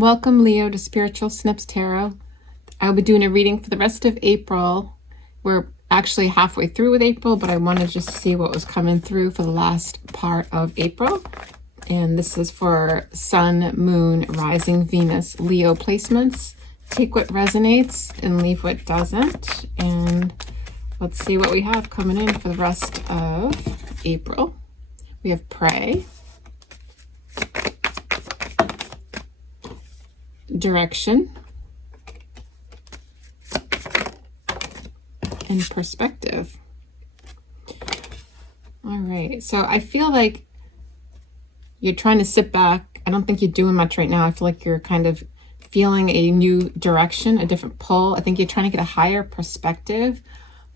Welcome, Leo, to Spiritual Snips Tarot. I'll be doing a reading for the rest of April. We're actually halfway through with April, but I wanted just to see what was coming through for the last part of April. And this is for Sun, Moon, Rising, Venus, Leo placements. Take what resonates and leave what doesn't. And let's see what we have coming in for the rest of April. We have Pray, Direction, and Perspective. All right, so I feel like you're trying to sit back. I don't think you're doing much right now. I feel like you're kind of feeling a new direction, a different pull. I think you're trying to get a higher perspective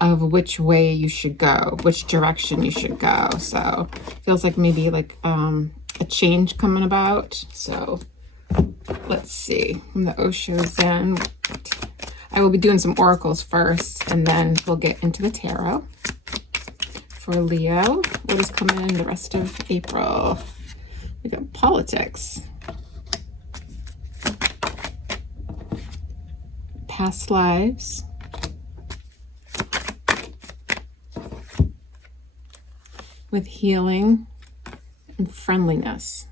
of which way you should go, which direction you should go. So it feels like maybe like a change coming about. So let's see, from the Osho Zen, I will be doing some oracles first, and then we'll get into the tarot. For Leo, what is coming in the rest of April? We got politics, past lives, with healing and friendliness.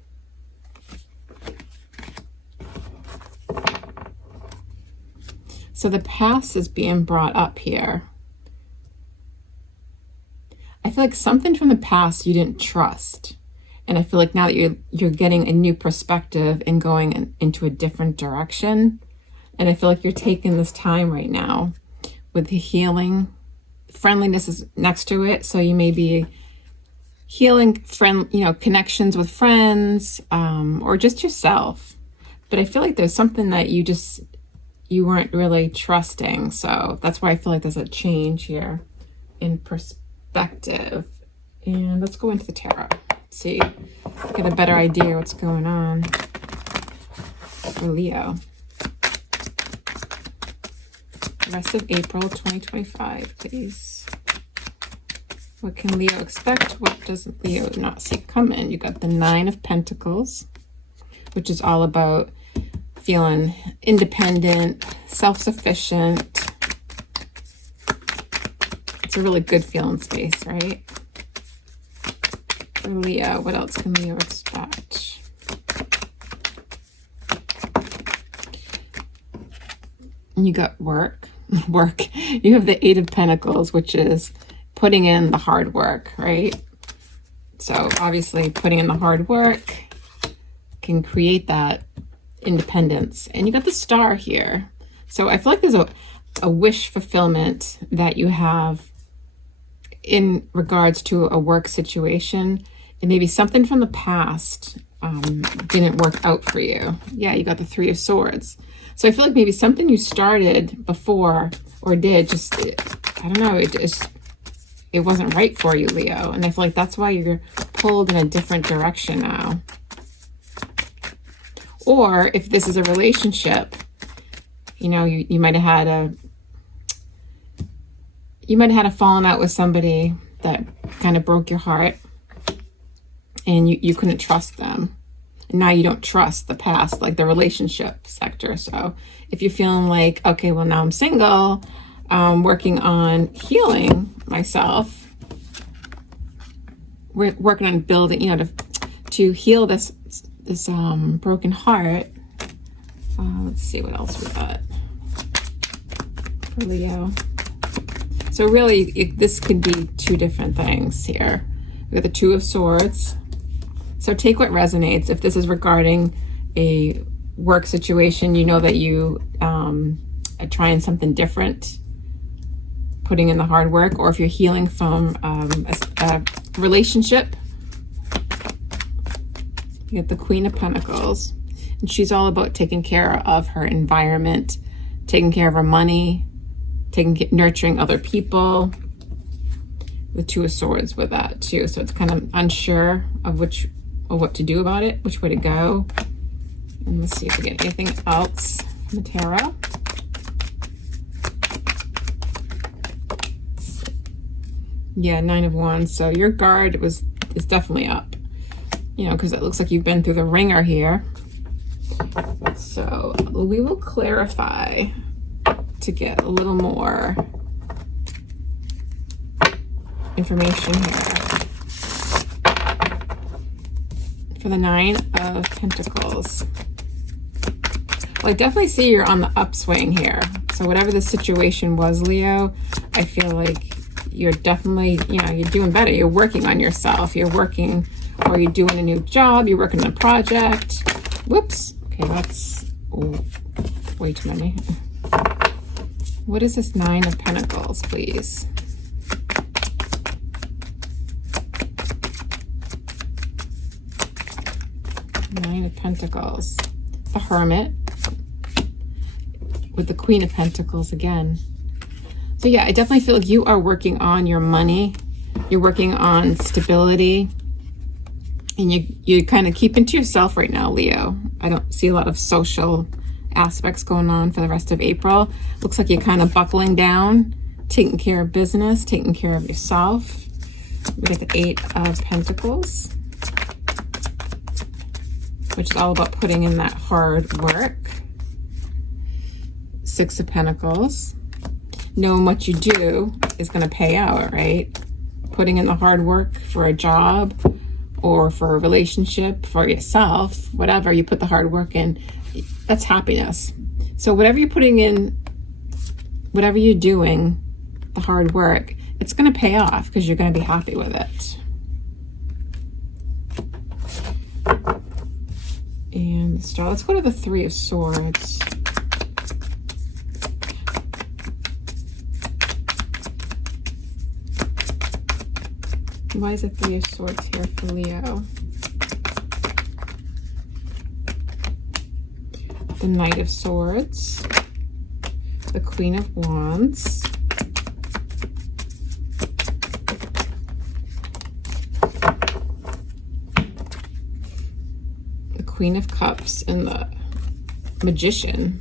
So the past is being brought up here. I feel like something from the past you didn't trust. And I feel like now that you're getting a new perspective and going into a different direction. And I feel like you're taking this time right now with the healing. Friendliness is next to it. So you may be healing connections with friends, or just yourself. But I feel like there's something that you weren't really trusting. So that's why I feel like there's a change here in perspective. And let's go into the tarot. See, get a better idea what's going on for Leo. The rest of April 2025, please. What can Leo expect? What doesn't Leo not see coming? You got the Nine of Pentacles, which is all about feeling independent, self-sufficient. It's a really good feeling space, right? For Leo, what else can Leo expect? And you got work. You have the Eight of Pentacles, which is putting in the hard work, right? So obviously putting in the hard work can create that independence. And you got the Star here. So I feel like there's a wish fulfillment that you have in regards to a work situation. And maybe something from the past didn't work out for you. Yeah, you got the Three of Swords. So I feel like maybe something you started before or did just, I don't know, it wasn't right for you, Leo. And I feel like that's why you're pulled in a different direction now. Or if this is a relationship, you might have had a falling out with somebody that kind of broke your heart, and you couldn't trust them. And now you don't trust the past, like the relationship sector. So if you're feeling like, okay, well, now I'm single, working on healing myself, we're working on building, to heal this broken heart. Let's see what else we got for Leo. So really, this could be two different things here. We got the Two of Swords. So take what resonates. If this is regarding a work situation, you know that you are trying something different, putting in the hard work, or if you're healing from a relationship, you get the Queen of Pentacles. And she's all about taking care of her environment, taking care of her money, nurturing other people. The Two of Swords with that too. So it's kind of unsure of what to do about it, which way to go. And let's see if we get anything else from the tarot. Yeah, Nine of Wands. So your guard is definitely up. Because it looks like you've been through the ringer here. So we will clarify to get a little more information here. For the Nine of Pentacles. Well, I definitely see you're on the upswing here. So whatever the situation was, Leo, I feel like you're definitely, you're doing better. You're working on yourself. You're working, or you're doing a new job. You're working on a project. Whoops. Okay, that's way too many. What is this Nine of Pentacles, please? Nine of Pentacles. The Hermit. With the Queen of Pentacles again. So yeah, I definitely feel like you are working on your money. You're working on stability. And you're kind of keeping to yourself right now, Leo. I don't see a lot of social aspects going on for the rest of April. Looks like you're kind of buckling down, taking care of business, taking care of yourself. We got the Eight of Pentacles, which is all about putting in that hard work. Six of Pentacles. Knowing what you do is going to pay out, right? Putting in the hard work for a job or for a relationship, for yourself, whatever, you put the hard work in, that's happiness. So whatever you're putting in, whatever you're doing, the hard work, it's going to pay off because you're going to be happy with it. And the Star, let's go to the Three of Swords. Why is the Three of Swords here for Leo? The Knight of Swords. The Queen of Wands. The Queen of Cups and the Magician.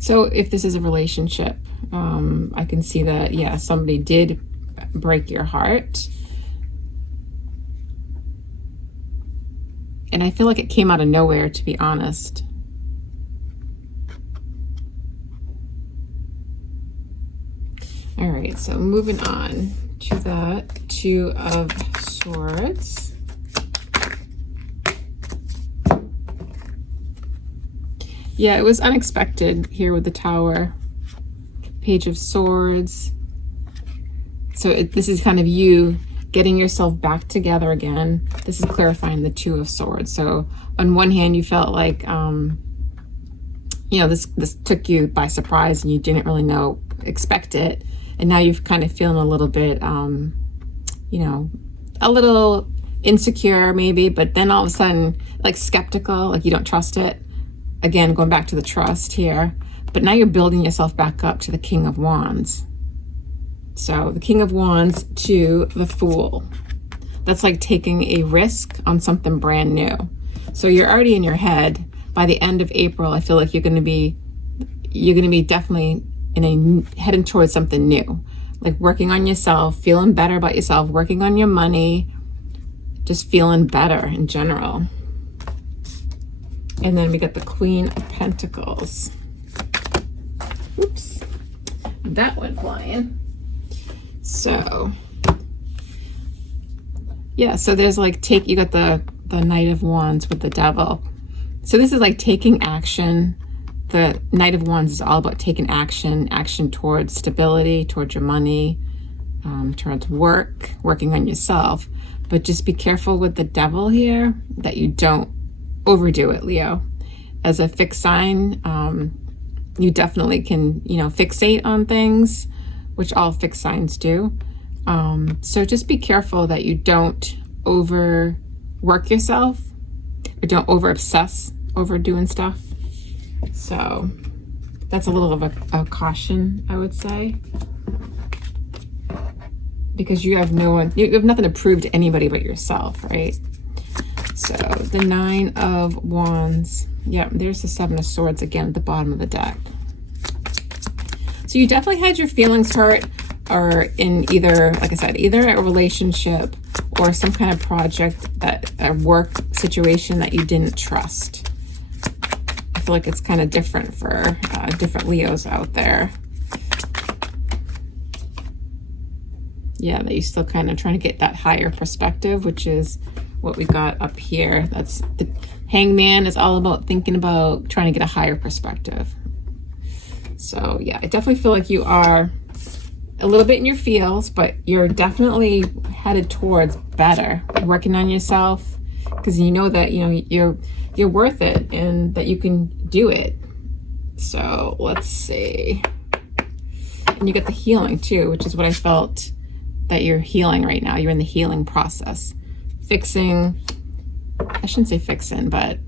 So if this is a relationship, I can see that, yeah, somebody did break your heart. And I feel like it came out of nowhere, to be honest. All right, so moving on to the Two of Swords. Yeah, it was unexpected here with the Tower. Page of Swords. So this is kind of you getting yourself back together again. This is clarifying the Two of Swords. So on one hand, you felt like, this took you by surprise and you didn't really expect it. And now you're kind of feeling a little bit, a little insecure maybe, but then all of a sudden, like skeptical, like you don't trust it. Again, going back to the trust here, but now you're building yourself back up to the King of Wands. So the King of Wands to the Fool. That's like taking a risk on something brand new. So you're already in your head. By the end of April, I feel like you're going to be definitely heading towards something new, like working on yourself, feeling better about yourself, working on your money, just feeling better in general. And then we got the Queen of Pentacles. Oops, that went flying. So, yeah, so there's like you got the Knight of Wands with the Devil. So this is like taking action. The Knight of Wands is all about taking action towards stability, towards your money, towards work, working on yourself. But just be careful with the Devil here that you don't overdo it, Leo. As a fixed sign, you definitely can, fixate on things, which all fixed signs do. So just be careful that you don't overwork yourself or don't over-obsess over doing stuff. So that's a little of a caution, I would say, because you have nothing to prove to anybody but yourself, right? So the Nine of Wands. Yep, there's the Seven of Swords again at the bottom of the deck. So you definitely had your feelings hurt are in either, like I said, either a relationship or some kind of project, that a work situation that you didn't trust. I feel like it's kind of different for different Leos out there. Yeah, that you're still kind of trying to get that higher perspective, which is what we got up here. That's the Hangman is all about thinking about trying to get a higher perspective. So yeah, I definitely feel like you are a little bit in your feels, but you're definitely headed towards better, working on yourself, because you know that, you know, you're worth it and that you can do it. So let's see. And you get the healing too, which is what I felt, that you're healing right now. You're in the healing process. Fixing, I shouldn't say fixing, but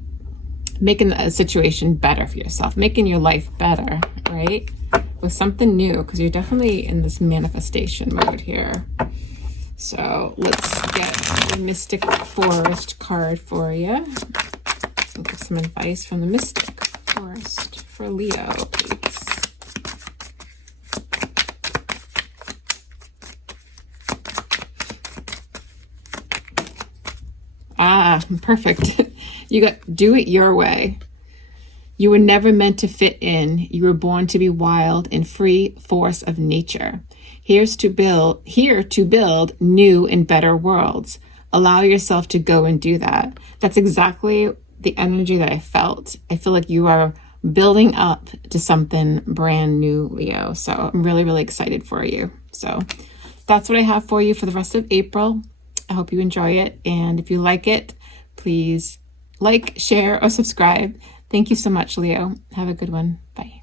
making a situation better for yourself, making your life better, right? With something new, because you're definitely in this manifestation mode here. So let's get the Mystic Forest card for you. And get some advice from the Mystic Forest for Leo, please. Ah, perfect. You got do it your way. You were never meant to fit in. You were born to be wild and free force of nature. Here to build new and better worlds. Allow yourself to go and do that. That's exactly the energy that I felt. I feel like you are building up to something brand new, Leo. So I'm really, really excited for you. So that's what I have for you for the rest of April. I hope you enjoy it. And if you like it, please like, share, or subscribe. Thank you so much, Leo. Have a good one. Bye.